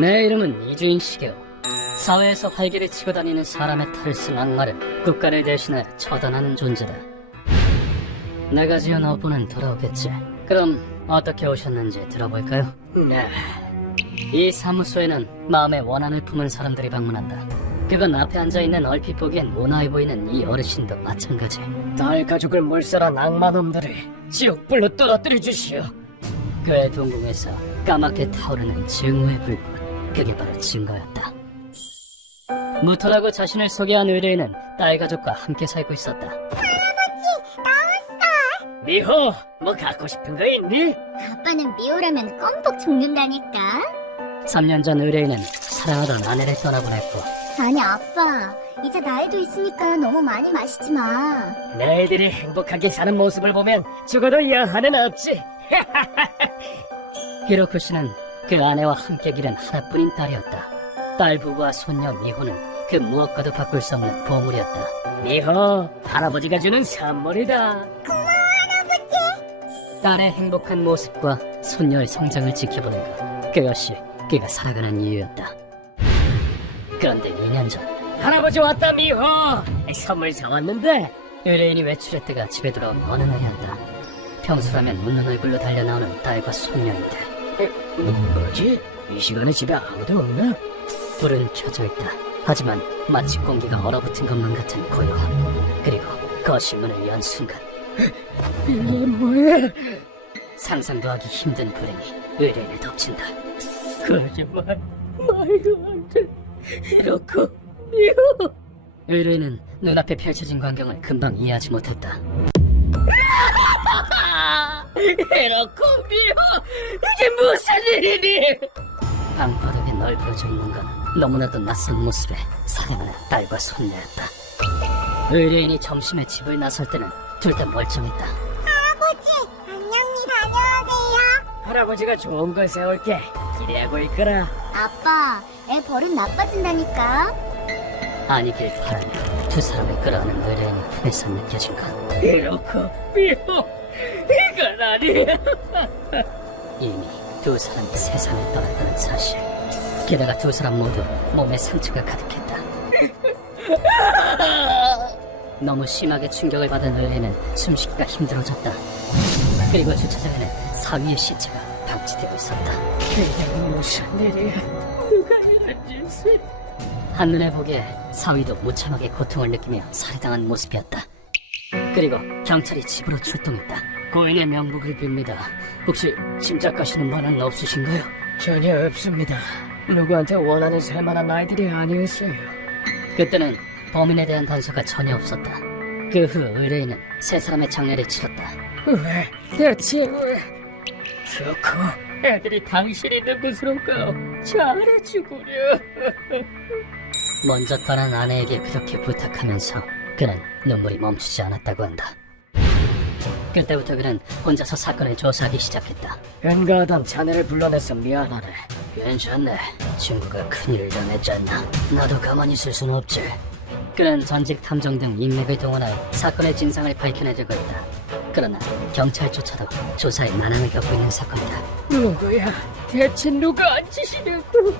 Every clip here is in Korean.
내 이름은 이주인 시게오. 사회에서 활기를 치고 다니는 사람의 탈을 쓴 악마를 국가를 대신해 처단하는 존재다. 내가 지은 업보는 돌아오겠지. 그럼 어떻게 오셨는지 들어볼까요? 네. 이 사무소에는 마음의 원한을 품은 사람들이 방문한다. 그건 앞에 앉아있는 얼핏 보기엔 온화해 보이는 이 어르신도 마찬가지. 딸 가족을 몰살한 악마놈들을 지옥불로 떨어뜨려 주시오. 그의 동궁에서 까맣게 타오르는 증오의 불꽃, 그게 바로 증거였다. 무털하고 자신을 소개한 의뢰인은 딸 가족과 함께 살고 있었다. 할아버지, 나왔어. 미호, 뭐 갖고 싶은 거 있니? 아빠는 미호라면 껌뻑 죽는다니까. 3년 전 의뢰인은 사랑하던 아내를 떠나보냈고, 아니 아빠, 이제 나이도 있으니까 너무 많이 마시지 마. 너희들이 행복하게 사는 모습을 보면 죽어도 여한은 없지. 히로코 씨는 그 아내와 함께 기른 하나뿐인 딸이었다. 딸 부부와 손녀 미호는 그 무엇과도 바꿀 수 없는 보물이었다. 미호, 할아버지가 주는 선물이다. 고마워 할아버지. 딸의 행복한 모습과 손녀의 성장을 지켜보는 것, 그것이 그가 살아가는 이유였다. 그런데 2년 전, 할아버지 왔다 미호! 선물 사왔는데? 의뢰인이 외출했다가 집에 돌아온 어느 날이었다. 평소라면 웃는 얼굴로 달려나오는 딸과 손녀인데, 뭐지? 이 시간에 집에 아무도 없나? 불은 켜져 있다. 하지만 마치 공기가 얼어붙은 것만 같은 고요함. 그리고 거실 문을 연 순간, 이게 뭐야? 상상도 하기 힘든 불행이 의뢰인을 덮친다. 거짓말, 말도 안 돼. 이렇고 미호. 의뢰인은 눈앞에 펼쳐진 광경을 금방 이해하지 못했다. 이렇고 미호, 이게 무슨 일이니? 방바닥에 널브러져 있는 건 너무나도 낯선 모습의 사랑하는 딸과 손녀였다. 의뢰인이 점심에 집을 나설 때는 둘 다 멀쩡했다. 할아버지, 안녕히 다녀오세요. 할아버지가 좋은 걸 세울게. 기대하고 있거라. 아빠, 애 버릇 나빠진다니까. 아니길 바라며 두 사람을 끌어안은 의뢰인의 품에서 느껴진 것. 이렇고 미호, 이건 아니야. 이미 두 사람이 세상을 떠났다는 사실. 게다가 두 사람 모두 몸에 상처가 가득했다. 너무 심하게 충격을 받은 의뢰인은 숨쉬기가 힘들어졌다. 그리고 주차장에는 사위의 시체가 방치되고 있었다. 이게 무슨 일이야? 누가 이런 짓을? 한눈에 보기에 사위도 무참하게 고통을 느끼며 살해당한 모습이었다. 그리고 경찰이 집으로 출동했다. 고인의 명복을 빕니다. 혹시 짐작하시는 바는 없으신가요? 전혀 없습니다. 누구한테 원한을 살 만한 아이들이 아니었어요. 그때는 범인에 대한 단서가 전혀 없었다. 그 후 의뢰인은 세 사람의 장례를 치렀다. 왜? 대체 왜? 좋고, 애들이 당신이 있는 곳으로 가. 잘해주구려. 먼저 떠난 아내에게 그렇게 부탁하면서 그는 눈물이 멈추지 않았다고 한다. 그때부터 그는 혼자서 사건을 조사하기 시작했다. 연가하던 자네를 불러내서 미안하네. 괜찮네. 친구가 큰일을 당했잖아. 나도 가만히 있을 순 없지. 그는 전직 탐정 등 인맥을 동원하여 사건의 진상을 밝혀내려고 했다. 그러나 경찰조차도 조사에 난항을 겪고 있는 사건이다. 누구야? 대체 누가 안 치시려고?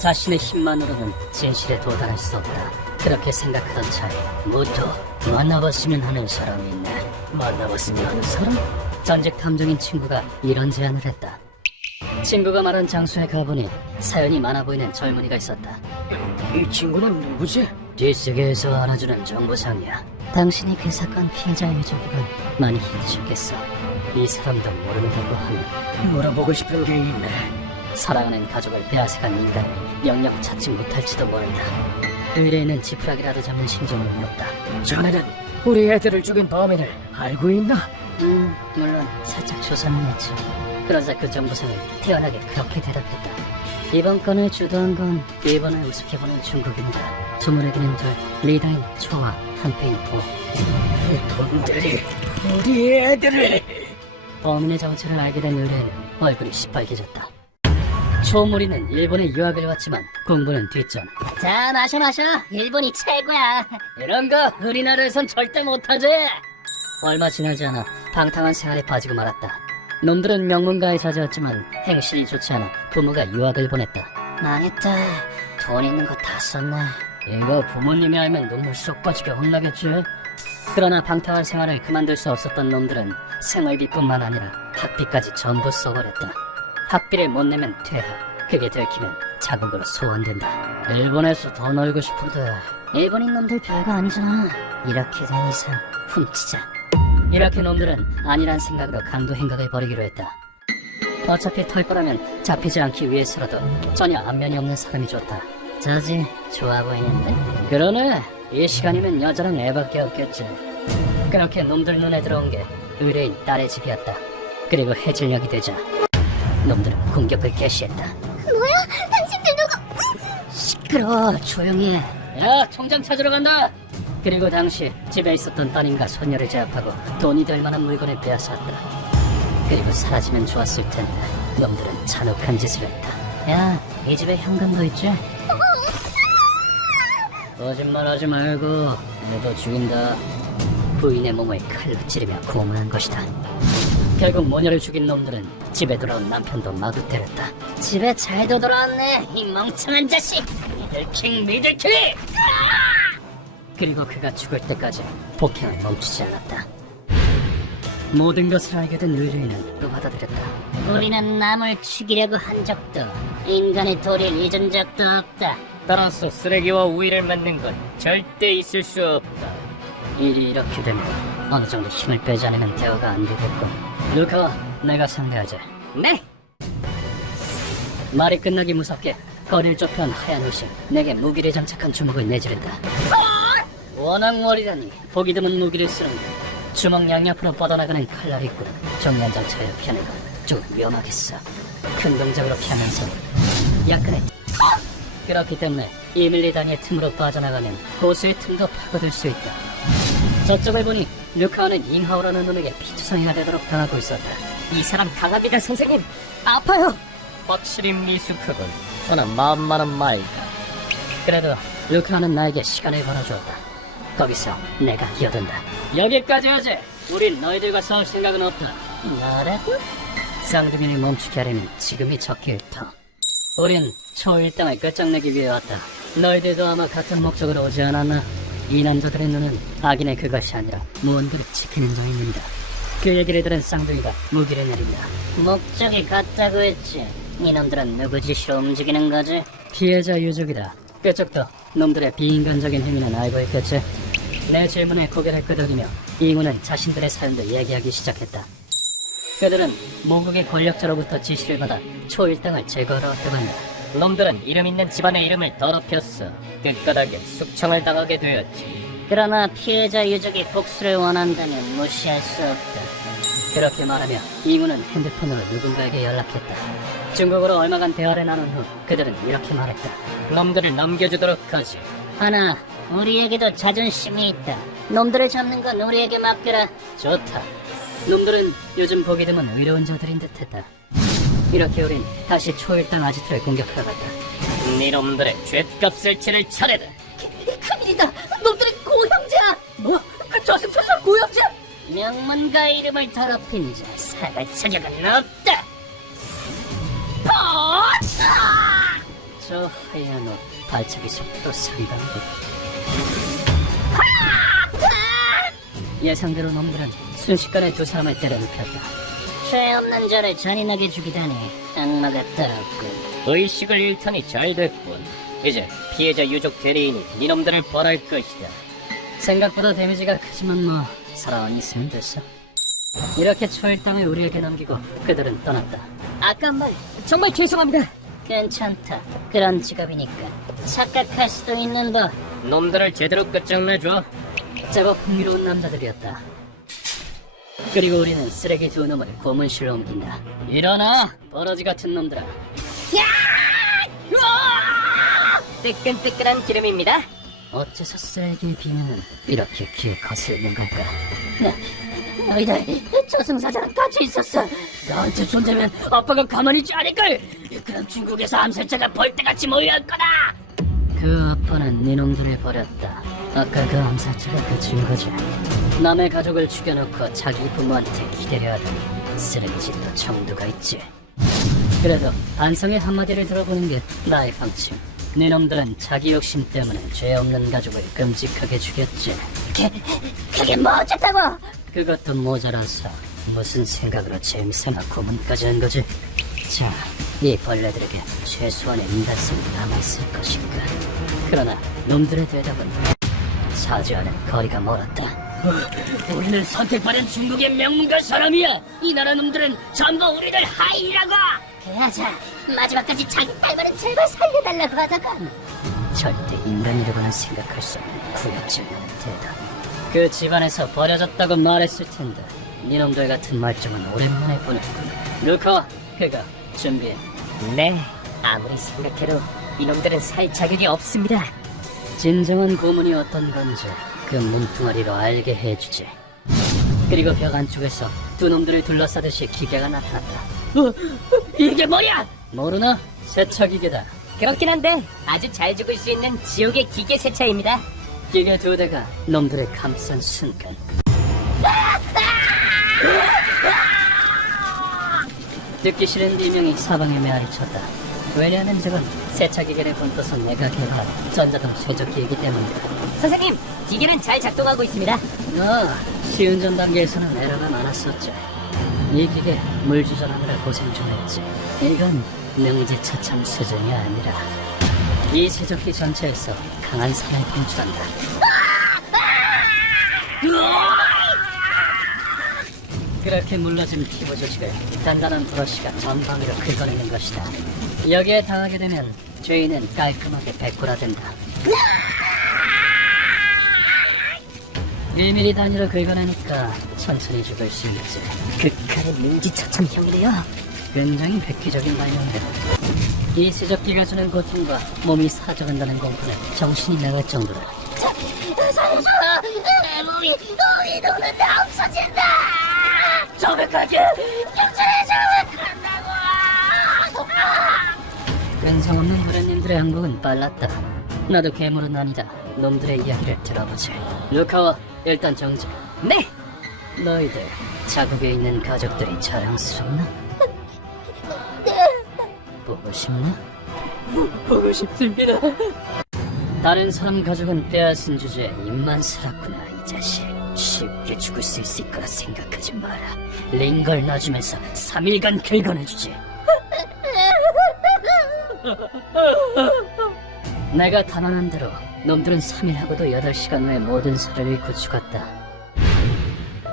자신의 힘만으로는 진실에 도달할 수 없다. 그렇게 생각하던 차에 무토, 만나봤으면 하는 사람이 있네. 만나봤으면 하는 사람? 전직 탐정인 친구가 이런 제안을 했다. 친구가 말한 장소에 가보니 사연이 많아 보이는 젊은이가 있었다. 이 친구는 누구지? 뒷세계에서 알아주는 정보상이야. 당신이 그 사건 피해자 유족이건 많이 힘드셨겠어. 이 사람도 모른다고 하면 물어보고 싶은 게 있네. 사랑하는 가족을 빼앗아간 인간을 영영 찾지 못할지도 모른다. 의뢰인은 지푸라기라도 잡는 심정으로 물었다. 자네는 우리 애들을 죽인 범인을 알고 있나? 물론 살짝 조사는 했지. 그러자 그 정보상은 태연하게 그렇게 대답했다. 이번 건을 주도한 건 일본을 우습게 보는 중국입니다. 조문에게는 둘, 리더인 초와 한패인 오. 이놈들이 우리 애들을... 범인의 정체를 알게 된 의뢰인은 얼굴이 시뻘개졌다. 초무리는 일본에 유학을 왔지만 공부는 뒷전. 자, 마셔. 일본이 최고야. 이런 거 우리나라에선 절대 못하지. 얼마 지나지 않아 방탕한 생활에 빠지고 말았다. 놈들은 명문가의 자제였지만 행실이 좋지 않아 부모가 유학을 보냈다. 망했다. 돈 있는 거 다 썼네. 이거 부모님이 알면 눈물 쏙 빠지게 혼나겠지. 그러나 방탕한 생활을 그만둘 수 없었던 놈들은 생활비뿐만 아니라 학비까지 전부 써버렸다. 학비를 못 내면 퇴학, 그게 들키면 자국으로 소환된다. 일본에서 더 놀고 싶은데 일본인 놈들 별거 아니잖아. 이렇게 된 이상 훔치자. 이렇게 놈들은 아니란 생각으로 강도 행각을 벌이기로 했다. 어차피 털 거라면 잡히지 않기 위해서라도 전혀 안면이 없는 사람이 좋다. 저지 좋아 보이는데? 그러네. 이 시간이면 여자랑 애밖에 없겠지. 그렇게 놈들 눈에 들어온 게 의뢰인 딸의 집이었다. 그리고 해질녘이 되자 놈들은 공격을 개시했다. 뭐야? 당신들 누구? 시끄러워. 조용히 해. 야, 총장 찾으러 간다. 그리고 당시 집에 있었던 따님과 손녀를 제압하고 돈이 될 만한 물건을 빼앗았다. 그리고 사라지면 좋았을 텐데 놈들은 잔혹한 짓을 했다. 야, 이 집에 현금도 있지? 거짓말하지 말고 애도 죽인다. 부인의 몸을 칼로 찌르며 고문한 것이다. 결국 모녀를 죽인 놈들은 집에 돌아온 남편도 마구 때렸다. 집에 잘도 돌아왔네, 이 멍청한 자식! 미들킹! 그리고 그가 죽을 때까지 폭행을 멈추지 않았다. 모든 것을 알게 된 의뢰인은 또 받아들였다. 우리는 남을 죽이려고 한 적도 인간의 도리를 잊은 적도 없다. 따라서 쓰레기와 우위를 맞는 건 절대 있을 수 없다. 일이 이렇게 되면 어느 정도 힘을 빼지 않으면 대화가 안 되겠군. 루카, 내가 상대하자. 네! 말이 끝나기 무섭게 거리를 좁혀온 하얀 옷이 내게 무기를 장착한 주먹을 내지른다. 워낙 머리라니 보기 드문 무기를 쓰는데 주먹 양옆으로 뻗어나가는 칼날이 있고 종이 한 장 차이로 피하는 건 좀 위험하겠어. 큰 동작으로 피하면서 약간의 그렇기 때문에 1mm 단위의 틈으로 빠져나가면 고수의 틈도 파고들 수 있다. 저쪽을 보니 루카와는 잉하오라는 놈에게 피투성이가 되도록 당하고 있었다. 이 사람 강합니다, 선생님. 아파요! 확실히 미숙하군. 그러나 마음만은 말다. 그래도 루카와는 나에게 시간을 벌어주었다. 거기서 내가 끼어든다. 여기까지 하지! 우린 너희들과 싸울 생각은 없다. 뭐라고? 쌍둥이를 멈추게 하려면 지금이 적기일 터. 우린 초일당을 끝장내기 위해 왔다. 너희들도 아마 같은 목적으로 오지 않았나? 이 남자들의 눈은 악인의 그것이 아니라 무언가를 지키는 자에 있는다. 그 얘기를 들은 쌍둥이가 무기를 내린다. 목적이 같다고 했지. 이놈들은 누구 지시로 움직이는 거지? 피해자 유족이다. 그쪽도 놈들의 비인간적인 행위는 알고 있겠지. 내 질문에 고개를 끄덕이며 이군은 자신들의 사연도 얘기하기 시작했다. 그들은 모국의 권력자로부터 지시를 받아 초일당을 제거하러 왔다고 한다. 놈들은 이름 있는 집안의 이름을 더럽혔어. 끝가닥에 숙청을 당하게 되었지. 그러나 피해자 유족이 복수를 원한다면 무시할 수 없다. 그렇게 말하며 이군은 핸드폰으로 누군가에게 연락했다. 중국어로 얼마간 대화를 나눈 후 그들은 이렇게 말했다. 놈들을 넘겨주도록 하지. 하나, 우리에게도 자존심이 있다. 놈들을 잡는 건 우리에게 맡겨라. 좋다. 놈들은 요즘 보기 드문 의로운 자들인 듯했다. 이렇게 우린 다시 초일당 아지트를 공격하러 갔다. 니놈들의 죗값을 치를 차례다. 큰일이다. 놈들은 고형제야. 뭐? 그 저승사자 고형제? 명문가 이름을 더럽힌 자 사갈 자격은 없다. 저 하얀 옷 발차기 속도도 상당하고 예상대로 놈들은 순식간에 두 사람을 때려 눕혔다. 죄 없는 자를 잔인하게 죽이다니 악마 같다 없군. 의식을 잃더니 잘 됐군. 이제 피해자 유족 대리인이 니놈들을 벌할 것이다. 생각보다 데미지가 크지만 뭐 살아만 있으면 됐어. 이렇게 초일당을 우리에게 넘기고 그들은 떠났다. 아깐 말 정말 죄송합니다. 괜찮다. 그런 직업이니까 착각할 수도 있는 법. 놈들을 제대로 끝장내줘. 제법 흥미로운 남자들이었다. 그리고 우리는 쓰레기 두 놈을 고문실로 옮긴다. 일어나! 버러지 같은 놈들아. 뜨끈뜨끈한 기름입니다. 어째서 쓰레기의 비명은 이렇게 귀에 거슬리는 걸까? 너희들 저승사자랑 같이 있었어. 너한테 손대면 아빠가 가만히 있지 않을걸. 그럼 중국에서 암살자가 벌떼같이 모여올 거다. 그 아빠는 니놈들을 버렸다. 아까 그 암살자가 그 증거지. 남의 가족을 죽여놓고 자기 부모한테 기대려 하더니 쓰레기짓도 정도가 있지. 그래도 반성의 한마디를 들어보는 게 나의 방침. 네놈들은 자기 욕심 때문에 죄 없는 가족을 끔찍하게 죽였지. 그게 뭐 어쨌다고? 그것도 모자라서 무슨 생각으로 잼새나 고문까지 한 거지. 자, 이 벌레들에게 최소한의 인간성이 남아있을 것인가. 그러나 놈들의 대답은 사죄하는 거리가 멀었다. 우리는 선택받은 중국의 명문가 사람이야. 이 나라 놈들은 전부 우리를 하이라고. 그러자 마지막까지 자기 딸만은 제발 살려달라고 하다간 절대 인간이라고는 생각할 수 없는 구역질나는 대답. 그 집안에서 버려졌다고 말했을 텐데 니놈들 같은 말종은 오랜만에 보냈군. 루코, 그가 준비해. 네, 아무리 생각해도 이놈들은 살 자격이 없습니다. 진정한 고문이 어떤 건지 그 문둥아리로 알게 해주지. 그리고 벽 안쪽에서 두 놈들을 둘러싸듯이 기계가 나타났다. 이게 뭐야? 모르나? 세차기계다. 그렇긴 한데 아주 잘 죽을 수 있는 지옥의 기계 세차입니다. 기계 두 대가 놈들을 감싼 순간 듣기 싫은 비명이 사방에 메아리쳤다. 왜냐하면 저건 세차기계를 본떠서 내가 개발한 전자동 쇄적기이기 때문이다. 선생님, 기계는 잘 작동하고 있습니다. 쉬운 전 단계에서는 에러가 많았었지. 이 기계 물 주전하느라 고생 좀 했지. 이건 명지처참 수준이 아니라 이 세적기 전체에서 강한 살을 분출한다. 그렇게 물러진 피부 조직을 단단한 브러쉬가 전방위로 긁어내는 것이다. 여기에 당하게 되면 죄인은 깔끔하게 백골화된다. 1mm 단위로 긁어내니까 천천히 죽을 수 있지. 극한의 민지처참형이네요. 굉장히 획기적인 발명이다. 이 세적기가 주는 고통과 몸이 사라져간다는 공포는 정신이 나갈 정도다. 살려줘! 우리 눈은 다 없어진다! 저백하게! 경찰에 잡아간다고! 근성 없는 후련님들의 항복은 빨랐다. 나도 괴물은 아니다. 놈들의 이야기를 들어보지. 루카와 일단 정지. 네, 너희들 자국에 있는 가족들이 자랑스럽나? 보고 싶나? 보고 싶습니다. 다른 사람 가족은 빼앗은 주제에 입만 살았구나. 이 자식 쉽게 죽을 수 있을 거라 생각하지 마라. 링걸 놔주면서 3일간 긁어내주지. 내가 단언한 대로 놈들은 3일하고도 8시간 후에 모든 살을 잃고 죽었다.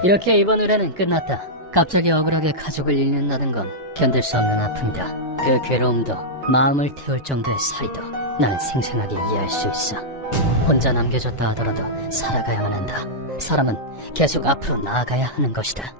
이렇게 이번 의뢰는 끝났다. 갑자기 억울하게 가족을 잃는다는 건 견딜 수 없는 아픔이다. 그 괴로움도 마음을 태울 정도의 살이도 난 생생하게 이해할 수 있어. 혼자 남겨졌다 하더라도 살아가야만 한다. 사람은 계속 앞으로 나아가야 하는 것이다.